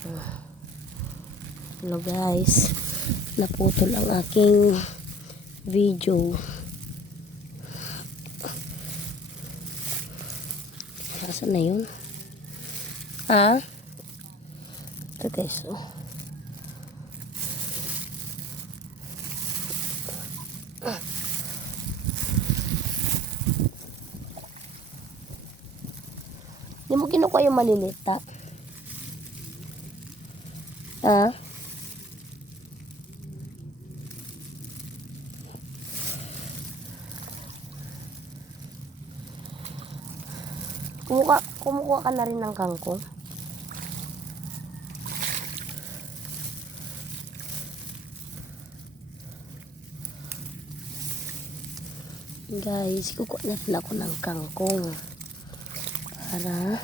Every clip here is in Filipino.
Hello guys, naputol ang aking video. Saan na yun? Ito guys, Hindi mo kinukuha yung maliliit, Kumukuha ka na rin ng kangkong. Guys, kukuha na rin ako ng kangkong para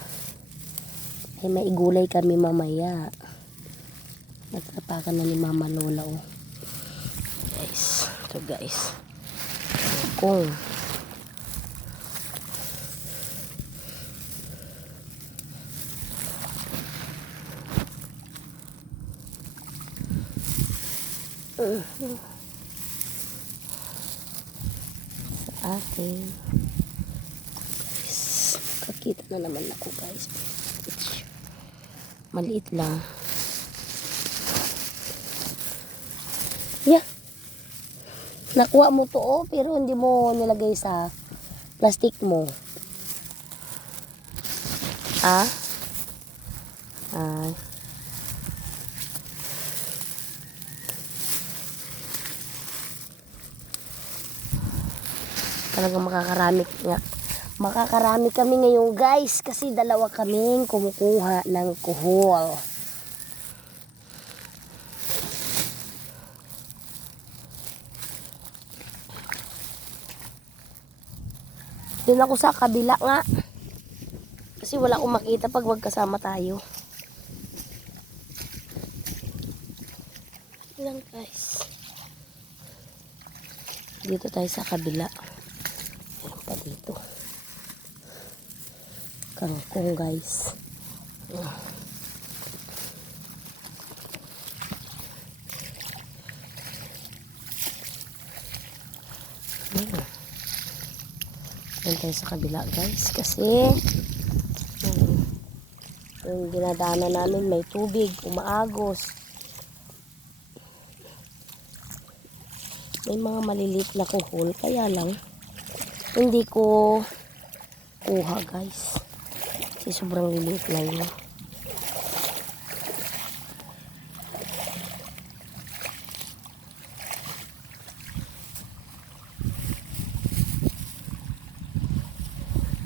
maigulay kami mamaya. Nagtapakan na ni Mama Lola, guys. Ito guys, kangkong. Sa atin guys, kakita na naman ako guys. Maliit lang. Nakuha mo to, pero hindi mo nilagay sa plastic mo. Talagang makakarami kami ngayon guys, kasi dalawa kaming kumukuha ng kuhol. Doon ako sa kabila nga, kasi wala akong makita pag magkasama tayo. Lang guys, dito tayo sa kabila. Meron pa dito kangkong guys. Doon tayo sa kabila guys, kasi yung dinadaanan namin may tubig, umaagos. May mga maliliit na kuhol, kaya lang hindi ko kuha guys, kasi sobrang liliit lang yun.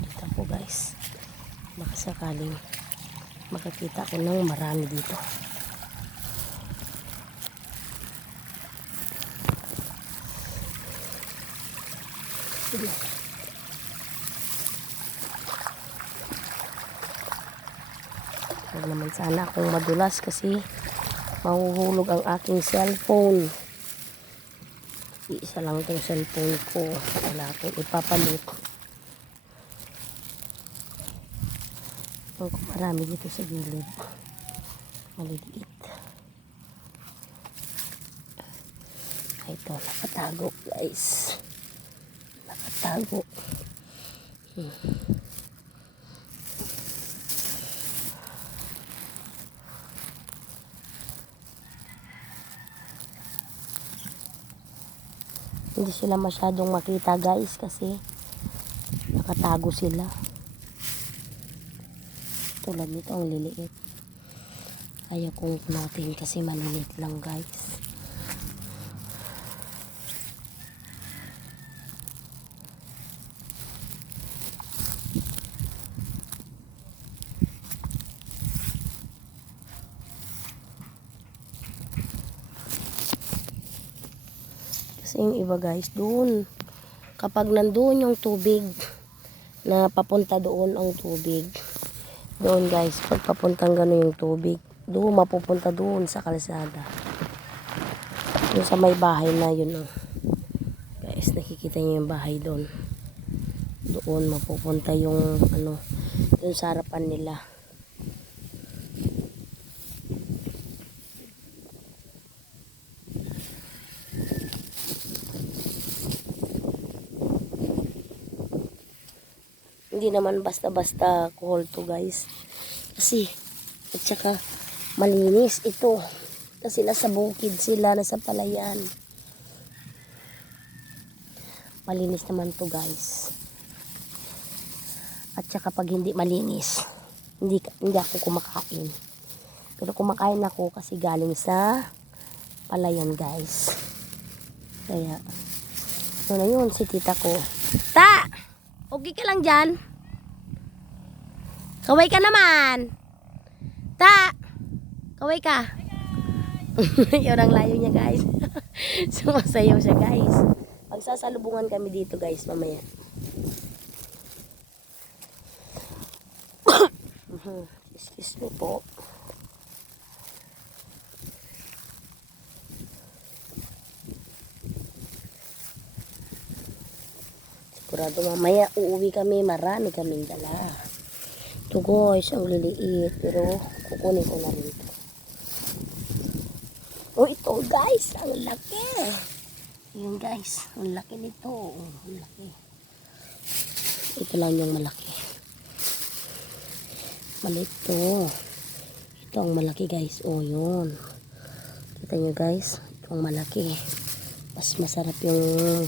Dito po guys, makasakaling makakita ko ng marami dito. Huwag naman sana akong madulas kasi mahuhulog ang aking cellphone. Isa lang itong cellphone ko, wala akong ipapalit. Ang marami dito sa gilid, maliliit. Ito, nakatago guys, nakatago. Hindi sila masyadong makita guys, kasi nakatago sila. Tulad nito, ang liliit. Ayaw kong punutin kasi maliliit lang guys. Kasi yung iba guys, doon, kapag nandoon yung tubig, na papunta doon ang tubig, doon guys, pag papuntang gano'n yung tubig, doon mapupunta doon sa kalsada, doon sa may bahay na yun, guys, nakikita niyo yung bahay doon. Doon mapupunta yung doon sa harapan nila. Hindi naman basta-basta kuhol to guys. Kasi, at saka malinis ito. Kasi nasa bukid sila, nasa palayan. Malinis naman to guys. At saka pag hindi malinis, hindi ako kumakain. Pero kumakain ako kasi galing sa palayan guys. Kaya, ito na yun si tita ko. Ta! Okay ka lang dyan? Kaway ka naman! Ta! Kaway ka! Yun ang layo niya guys. Sumasayaw siya guys. Magsasalubungan kami dito guys mamaya. Excuse me po. Sigurado mamaya uuwi kami, marami kaming dala. Ito guys, ang liliit, pero kukunin ko na rin ito. Oh, ito guys, ang laki. Yun guys, ang laki nito. Ang laki. Ito lang yung malaki. Maliit to. Ito ang malaki guys. Oh, yun. Kita nyo guys, ito ang malaki. Mas masarap yung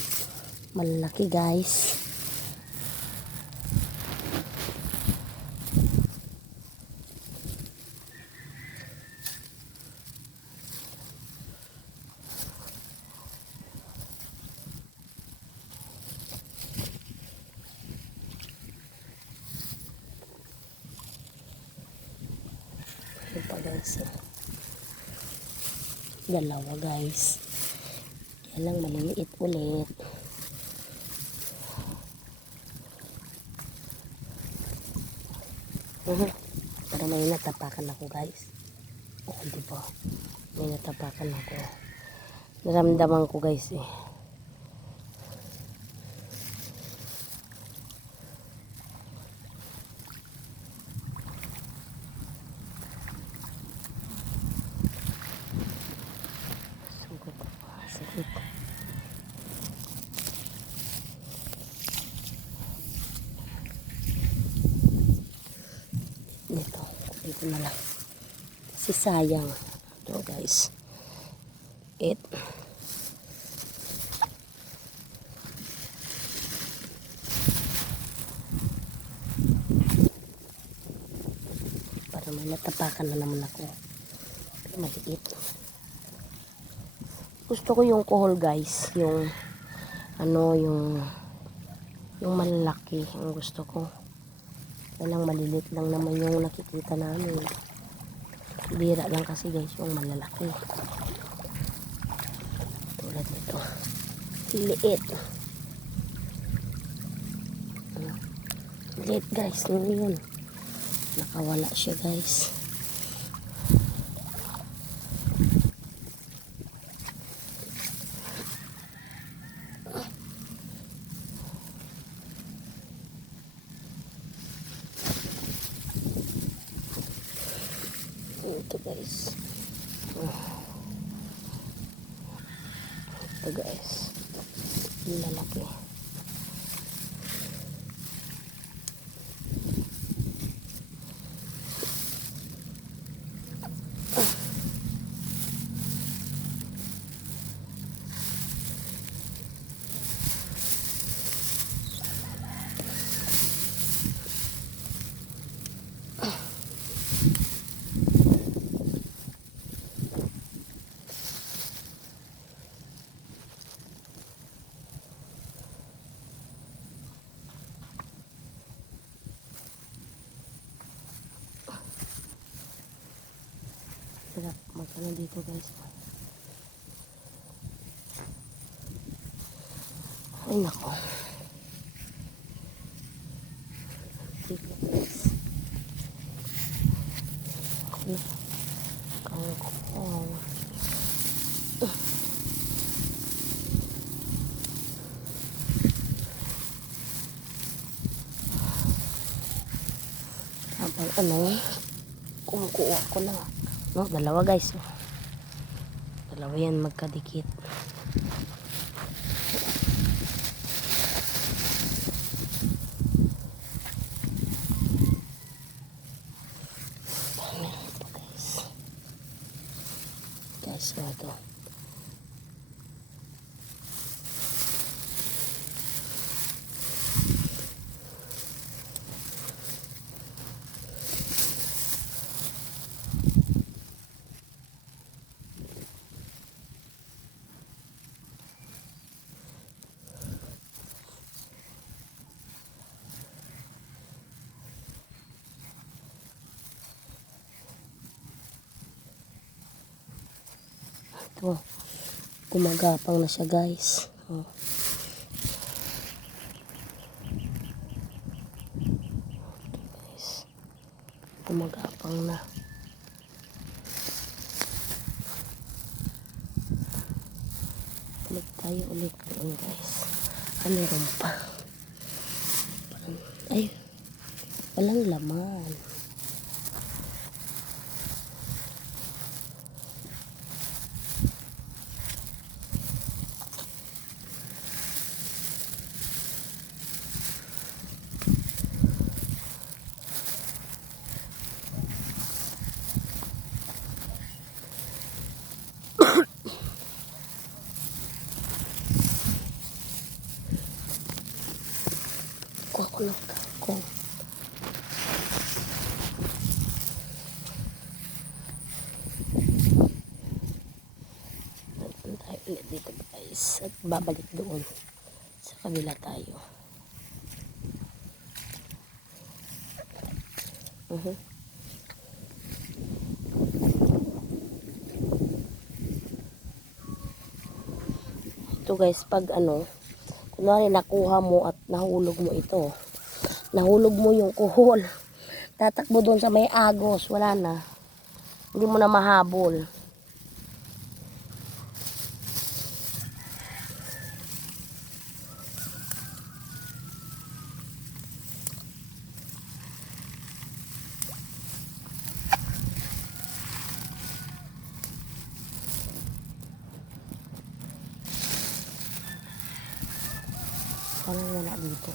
malaki guys. Ito pa guys. Dalawa guys. Yan lang maliliit ulit. Para may natapakan ako guys. Oh, diba? May natapakan ako. Naramdaman ko guys eh. Sakit. Ito na lang. Kasi sayang. Ito guys. Para may natapakan na naman ako. Pero maliit. Gusto ko yung kuhol guys. Yung yung malaki. Ang gusto ko. Walang malilit lang naman yung nakikita namin. Bira lang kasi guys yung malalaki. Tulad nito. Liit. Liit guys. Yun. Nakawala siya guys. Ito guys. Ito guys. Yung lalaki. Sarap magkano dito guys. Ay nako. Dito guys. Kangkong. Habang kumukuha ko na. No, dalawa guys. Dalawa yan magkadikit. guys. So, ito. Ito, gumagapang na siya guys. Oh. Ito guys, gumagapang na. Balik tayo ulit doon guys. Meron pa. Ay, walang laman. Kuha ko ng kangkong. Tayo ulit dito guys. At babalik doon. Sa kabila tayo. Ito guys, pag kunwari nakuha mo at nahulog mo ito. Nahulog mo yung kuhol. Tatakbo doon sa may agos. Wala na. Hindi mo na mahabol. Parang wala dito.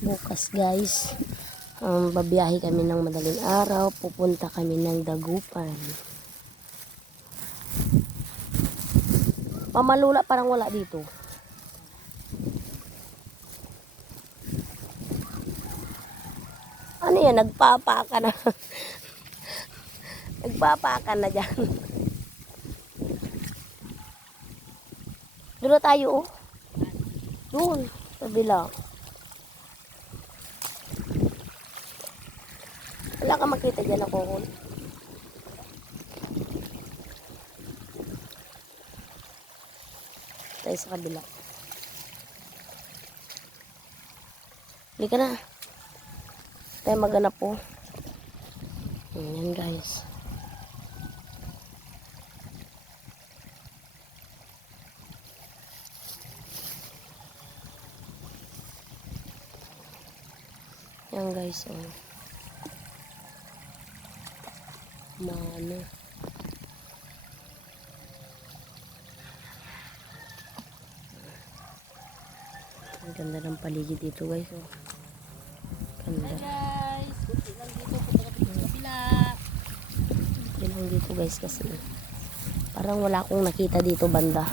Bukas guys, babiyahe kami ng madaling araw, pupunta kami ng Dagupan. Pamalula parang wala dito. Ano yan, nagpapaka na. Nagpapaka na dyan. Doon na tayo oh. Doon, kabila. Wala ka makita dyan ako. Tayo sa kabila. Hindi ka na. Tayo maghanap po. Ayan guys. Ayan guys. Maano. Ang ganda ng paligid dito guys. Oh. Ganda. Hi guys. Kunti lang dito. Punta kami sa kabila. Kunti lang dito guys kasi parang wala akong nakita dito banda.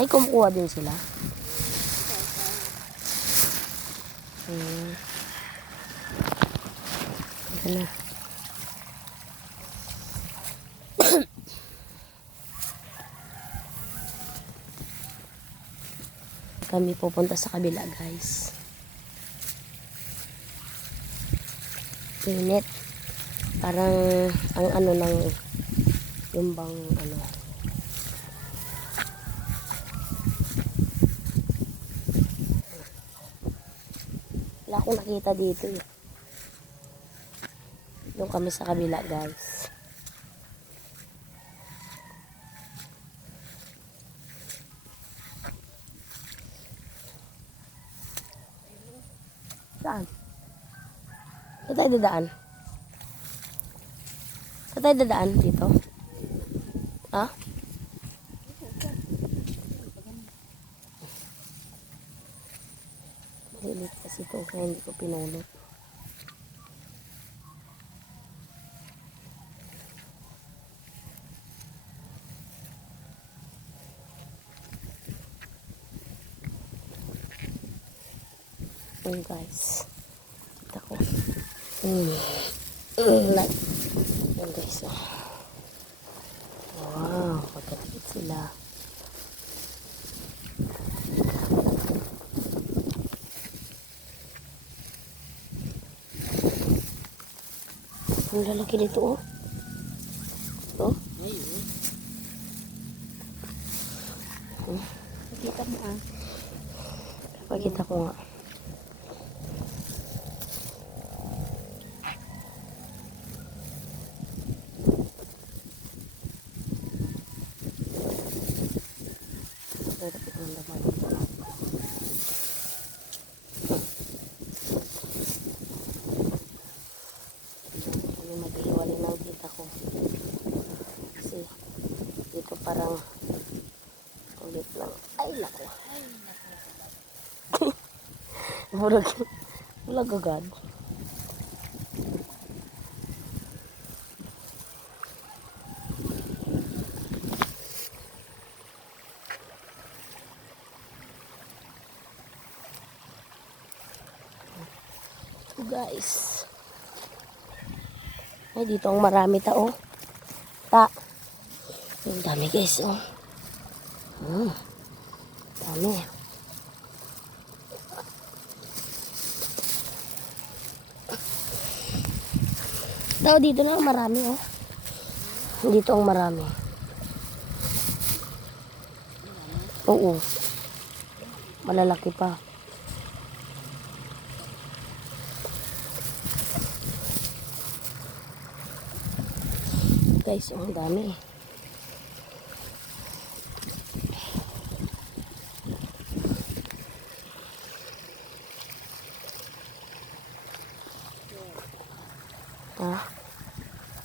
Ay, kumukuha din sila. Ito na. kami pupunta sa kabila, guys. Init. Parang ang ano ng yung bang ano. Wala akong nakita dito eh. Doon kami sa kabila, guys. Saan? Saan tayo dadaan? Saan tayo dadaan? Dito? Ha? Malilit kasi ito kaya hindi ko pinulot. Ayan, guys. Kita ko. Ayan, guys. Oh. Wow, magkakit sila. Ang lalaki dito, oh. Oh. Nakita mo ah. Pakita ko nga. Lapit ang laman dito. Hindi maghiwalay ng kita ko. Kasi dito parang ulit lang. Ay, naku. Bulag. Bulag agad. So guys. Ay, dito ang marami tao. Ang dami guys, oh. Dami. Tao dito na marami, oh. Dito ang marami. Oo. Malalaki pa. Guys, ang dami. Ha?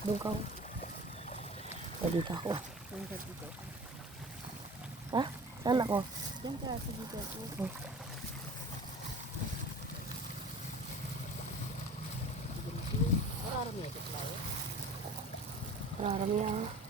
Doon ka. Dito ako. Diyan ka dito. Ha? Saan ako? Diyan ka sa dito ako. Mararami ako.